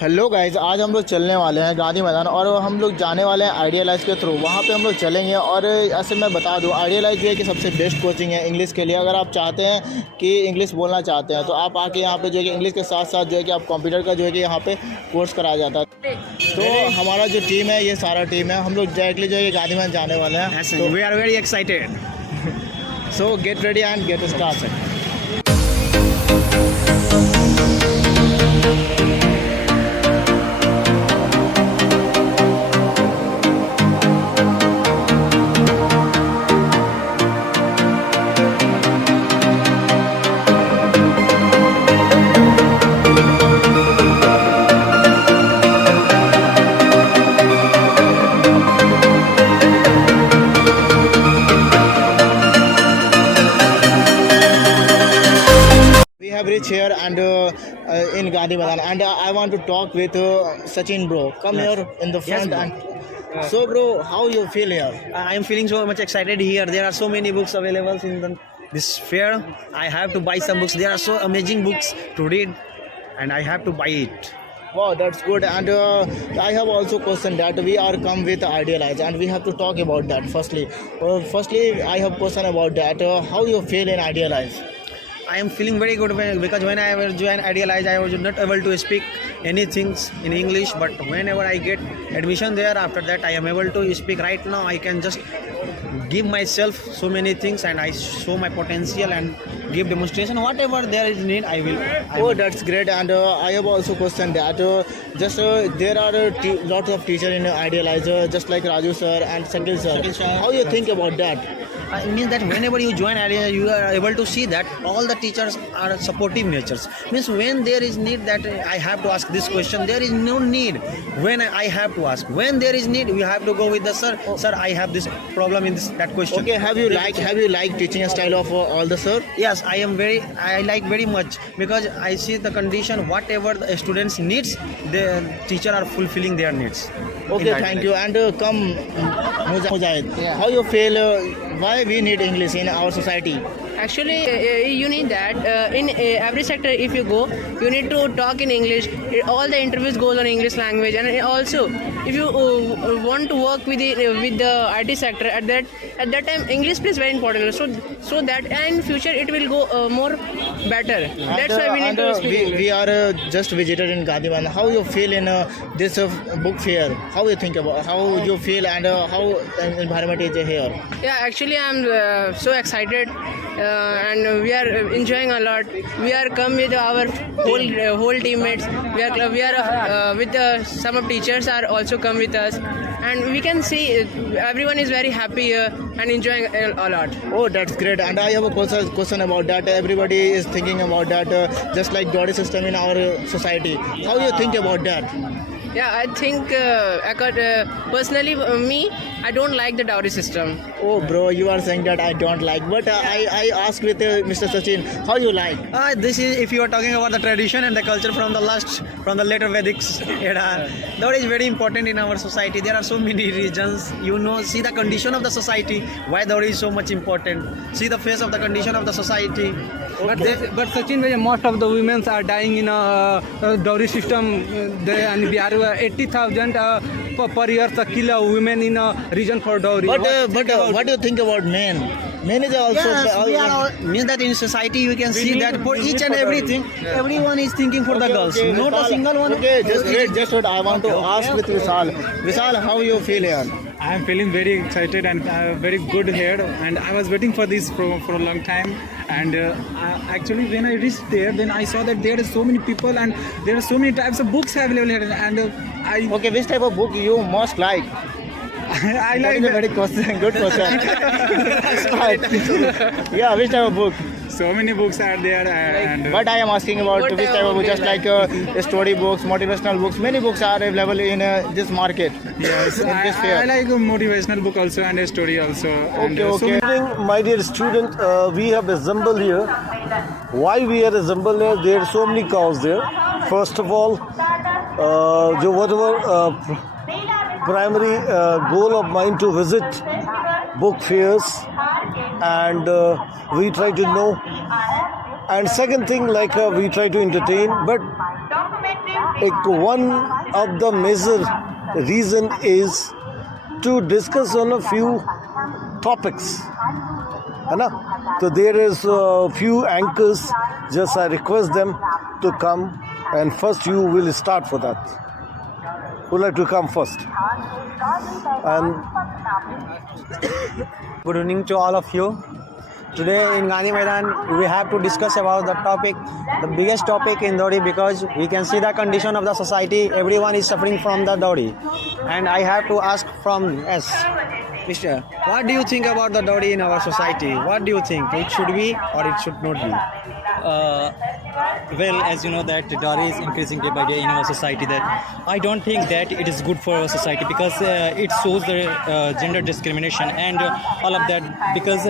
Hello guys, आज हम लोग चलने वाले हैं गांधी मैदान और हम लोग जाने वाले हैं आइडियलाइज के थ्रू। वहाँ पे हम लोग चलेंगे और ऐसे मैं बता दूँ, आइडियलाइज जो है कि सबसे बेस्ट कोचिंग है इंग्लिश के लिए। अगर आप चाहते हैं कि इंग्लिश बोलना चाहते हैं तो आप आके यहाँ पे जो है कि इंग्लिश के साथ साथ जो है कि आप कंप्यूटर का जो है कि यहाँ पे कोर्स कराया जाता है। तो हमारा जो टीम है, ये सारा टीम है, हम लोग डायरेक्टली जो है गांधी मैदान जाने वाले हैं। तो we are very excited. So get ready and get started. We have reached here and in Gandhi Maidan, and I want to talk with Sachin bro. Come here in the front. bro. And so bro, how you feel here? I am feeling so much excited here. There are so many books available in this fair. I have to buy some books. There are so amazing books to read, and I have to buy it. Wow, that's good. And I have also question that we are come with Idealize, and we have to talk about that. Firstly, I have question about that. How you feel in Idealize? I am feeling very good because when I was joined Idealize, I was not able to speak anything in English. But whenever I get admission there, after that I am able to speak. Right now, I can just give myself so many things, and I show my potential and give demonstration. Whatever there is need, I will. Oh, that's great. And I have also question that there are lots of teachers in Idealizer, just like Raju sir and Sakil sir. How you think about that? It means that whenever you join Idealize, you are able to see that all the teachers are supportive natures. Means when there is need that I have to ask this question, there is no need when I have to ask. When there is need, we have to go with the sir. Sir, I have this problem in that question. Okay, have you liked teaching style of all the sir? Yes, I like very much because I see the condition whatever the students needs, the teacher are fulfilling their needs. Okay, thank you. And come Mujahid, how you feel? Why we need English in our society? Actually, you need that in every sector. If you go, you need to talk in English. All the interviews goes on English language, and also if you want to work with the IT sector at that time, English plays very important. So that in future it will go more better. That's why we need to speak. We are just visited in Gandhi Maidan. How you feel in this book fair? How you think about? How you feel and how environment is here? Yeah, actually, I'm so excited. And we are enjoying a lot. We are come with our whole teammates. We are with some of teachers are also come with us, and we can see everyone is very happy here and enjoying a lot. Oh, that's great. And I have a question about that. Everybody is thinking about that, just like Dowry system in our society. How you think about that? Yeah, I think personally me, I don't like the dowry system. Oh, bro, you are saying that I don't like, but I ask with Mr. Sachin, how you like? This is if you are talking about the tradition and the culture from the later Vedic era. That is very important in our society. There are so many reasons. See the condition of the society. Why dowry is so much important. See the face of the condition of the society. Okay. But Sachin, most of the women are dying in a dowry system. And we are 80,000 per year to kill women in a region for dowry. But what do you think about men? Men is also means that in society you can see that for each and everything, everyone is thinking for the girls. Okay, Not Vishal, a single one. Okay, just wait. I want to ask with Vishal. Vishal, how you feel here? I am feeling very excited and very good here, and I was waiting for this for a long time. And actually, when I reached there, then I saw that there are so many people and there are so many types of books available here. And Okay, which type of book you most like? I That like is a very good question. Yeah, which type of book? so many books are there. And But I am asking about What which type of book, just like story books, motivational books. Many books are available in this market. yes, in this I fair. like a motivational book also and a story also. And, Okay, so okay. many- Good evening, my dear student. We have assembled here. Why we are assembled here? There are so many causes there. First of all, whatever primary goal of mine to visit book fairs, and we try to know. And second thing, we try to entertain, but one of the major reason is to discuss on a few topics. है ना? So there is a few anchors. Just I request them to come, and first you will start for that. Who would like to come first? And Good evening to all of you. Today in Gandhi Maidan, we have to discuss about the topic, the biggest topic in Dowry, because we can see the condition of the society. Everyone is suffering from the dowry, and I have to ask from Mister, what do you think about the dowry in our society? What do you think? It should be or it should not be? Well, as you know that dowry is increasing day by day in our society, that I don't think that it is good for our society, because it shows the gender discrimination and all of that, because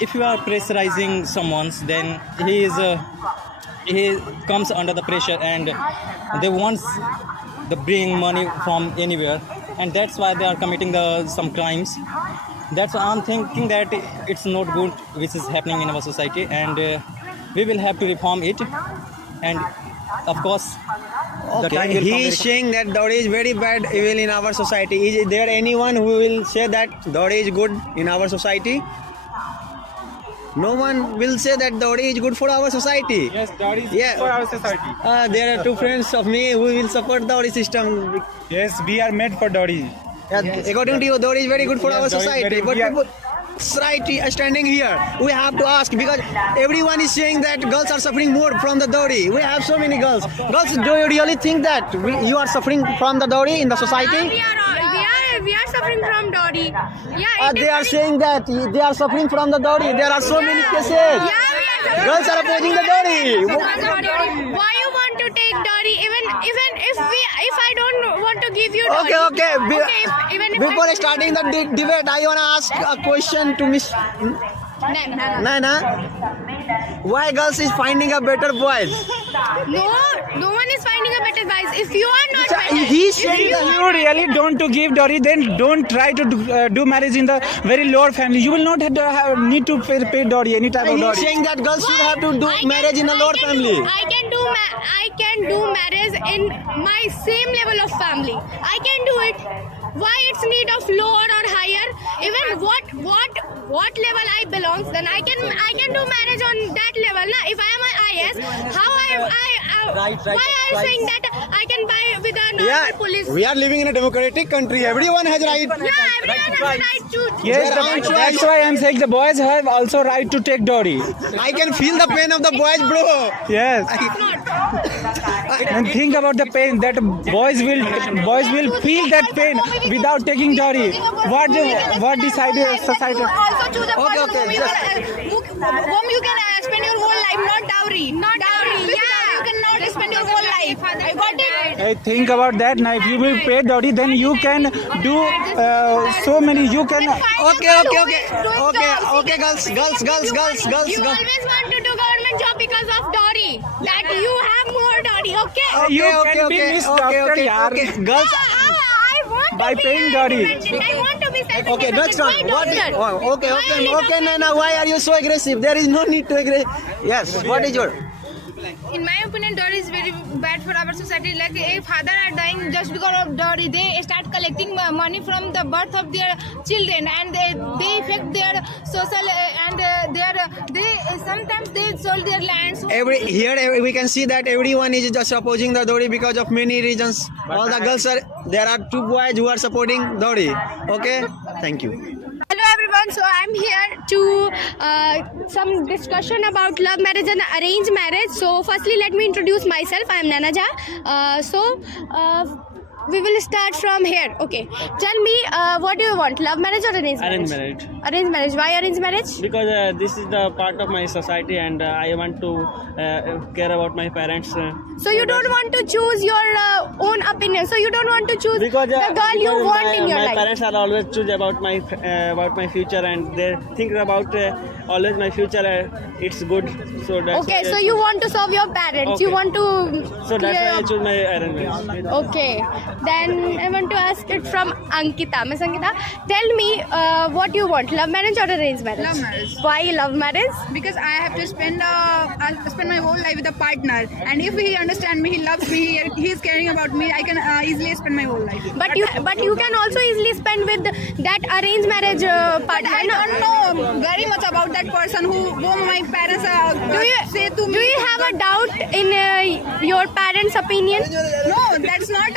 if you are pressurizing someone, then he comes under the pressure and they want the bring money from anywhere, and that's why they are committing some crimes. That's why I'm thinking that it's not good which is happening in our society, and we will have to reform it. And of course, the time will He come is saying that dowry is very bad, evil in our society. Is there anyone who will say that dowry is good in our society? No one will say that dowry is good for our society. Yes, dowry is Yeah. for our society. There are two friends of me who will support dowry system. Yes, we are made for dowry. According to you, dowry is very good for Yes, our dowry is society. very- But we are- people, standing here, we have to ask, because everyone is saying that girls are suffering more from the dowry. We have so many girls. Girls, do you really think that you are suffering from the dowry in the society? We are suffering from dowry. Yeah, They are saying that they are suffering from the dowry. There are so many cases. Girls are opposing the dowry. Why you want to take dowry? Even if I don't want to give you dowry. Okay. Even if Before starting the debate, I wanna ask a question to Miss Nana. Why girls is finding a better boys? no one is finding a better advice. If you are not better, He's If saying that. you really don't to give dowry, then don't try to do marriage in the very lower family. You will not need to pay dowry, any type of He's dowry. saying that girls should have to do marriage in a lower family. I can do marriage in my same level of family. I can do it. Why it's need of lower or higher? Even what level I belongs, then I can do marriage on that level. Na? If I am an IS, how why are you saying that I can buy with a normal police? We are living in a democratic country. Everyone has right. Yeah, everyone has right to. Yes, that's why I'm saying the boys have also right to take dowry. I can feel the pain of the boys, bro. Yes. And think about the pain that boys will feel that pain without taking dowry. What decided society? Also choose a person Okay, whom you can spend your whole life, not dowry. Not dowry. Yeah, you cannot spend your whole life. I got it. I think about that. Now, if you will pay dowry, then you can do so many. You can. Okay, girls. You always want to do government job because of dowry. That you have more dowry. Okay. You can be Miss Doctor, yaar. Girls. I want By to be paying dowry. I want to be self-independent. Okay, next one. Why doctor? Okay, Nana. Why are you so aggressive? There is no need to aggressive. Yes. What is your? In my opinion, dowry is very bad for our society. Like if father are dying just because of dowry, they start collecting money from the birth of their children, and they affect their social they sometimes they sold their lands. Here we can see that everyone is just opposing the dowry because of many reasons. All the girls are. There are two boys who are supporting dowry. Okay. Thank you. Hello everyone, so I'm here to some discussion about love marriage and arranged marriage. So firstly let me introduce myself. I'm Nanaja. We will start from here. Okay, tell me what do you want, love marriage or arranged marriage? Arranged marriage. Arranged marriage. Why arranged marriage? Because this is the part of my society, and I want to care about my parents. So you don't want to choose your own opinion. So you don't want to choose Because the girl you because want in your my life. parents are always choose about my future, and they think about always my future. It's good. So that's Okay, why so you want to serve your parents. You Okay. want to So that's clear why I choose my arrangement. Okay, then I want to ask it from Ankita. Miss Ankita, tell me what you want, love marriage or arranged marriage? Love marriage. Why love marriage? Because I have to spend my whole life with a partner, and if he understands me, he loves me, he is caring about me, I can easily spend my whole life. But you can also easily spend with that arranged marriage partner. I don't know very much about that person whom my parents say to me. Do you have a doubt in your parents' opinion? No, that's not.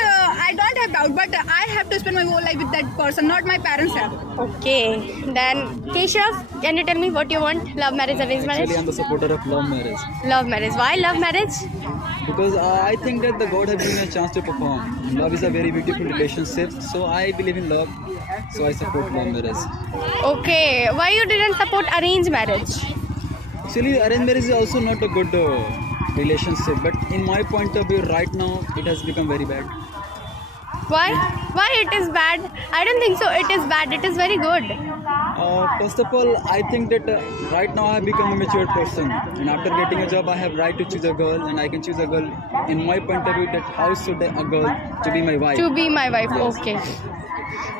I don't have doubt, but I have to spend my whole life with that person, not my parents have. Okay, then Keshav, can you tell me what you want? Love marriage, arranged marriage? Actually, I'm the supporter of love marriage Love marriage. Why love marriage? because I think that the God has given a chance to perform. Love is a very beautiful relationship, so I believe in love, so I support love marriage. Okay, why you didn't support arranged marriage? Actually, arranged marriage is also not a good relationship, but in my point of view, right now it has become very bad. Why? Why it is bad? I don't think so. It is bad. It is very good. First of all, I think that right now I have become a mature person, and after getting a job, I have right to choose a girl, and I can choose a girl in my point of view that how should a girl to be my wife. To be my wife. Okay.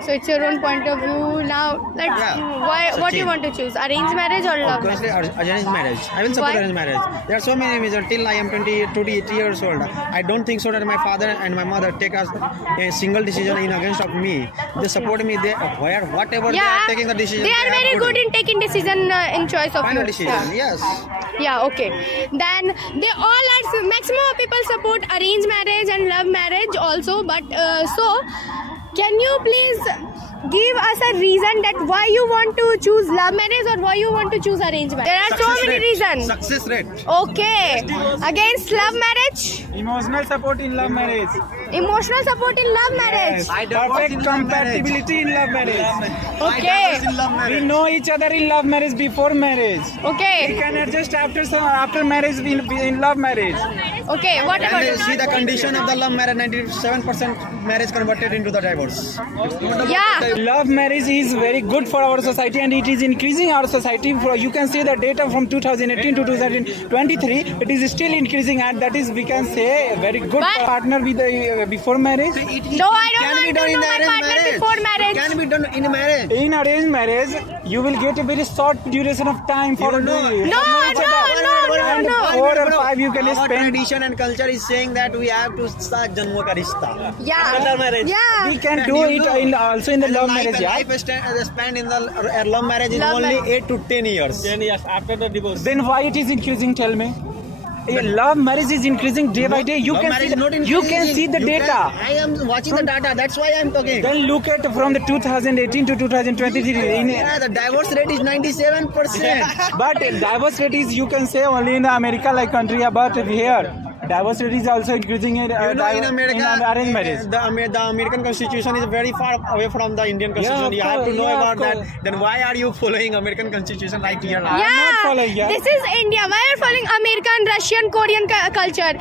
So it's your own point of view. Now, let's. What do you want to choose? Arranged marriage or love marriage? Obviously, arranged marriage. I will support Why? arranged marriage. There are so many reasons. Till I am 28 years old, I don't think so that my father and my mother take a single decision in against of me. They support me. They whatever they are taking the decision. They are very have good in taking decision in choice of final you. decision. Yes. Yeah, okay. Then they all are maximum of people support arranged marriage and love marriage also. But so, can you please give us a reason that why you want to choose love marriage or why you want to choose arranged marriage? There are so many reasons. Success rate. Okay. Against love marriage, Emotional support in love marriage. emotional support in love marriage. Perfect compatibility in love marriage. Okay. We know each other in love marriage before marriage. We Okay. can adjust after marriage in love marriage. Okay. What And about they see the condition of the love marriage. 97% marriage converted into the divorce. Yeah. Love marriage is very good for our society, and it is increasing our society. You can see the data from 2018 to 2023. It is still increasing, and that is, we can say, a very good But- partner with before marriage. No, I Can don't be want done to in know the my arranged partner marriage. before marriage. Can be done in marriage. In arranged marriage, you will get a very short duration of time for You know- doing- No, for each other. no. And 4 or 5 you can Our spend. tradition and culture is saying that we have to start janmo ka rishta. Yeah. Love marriage. Yeah. We can And do you it know, also in the love marriage. Yeah. Life span in the love marriage is Love only marriage. 8 to 10 years. 10 years after the divorce. Then why it is increasing? Tell me. Love marriage is increasing day by day. You Love can marriage see is not you can increasing. see the You data. I am watching the data. That's why I am talking. Then look at from the 2018 to 2023. Yeah, the divorce rate is 97%. But divorce rate is, you can say, only in America like country, but here divorce rate is also increasing in, You know, in America, arranged marriage. the American constitution is very far away from the Indian constitution. of You have to course, know yeah, about of that. course. Then why are you following American constitution right here? I'm not following, yeah. This is India. Why are you following American, Russian, Korean culture?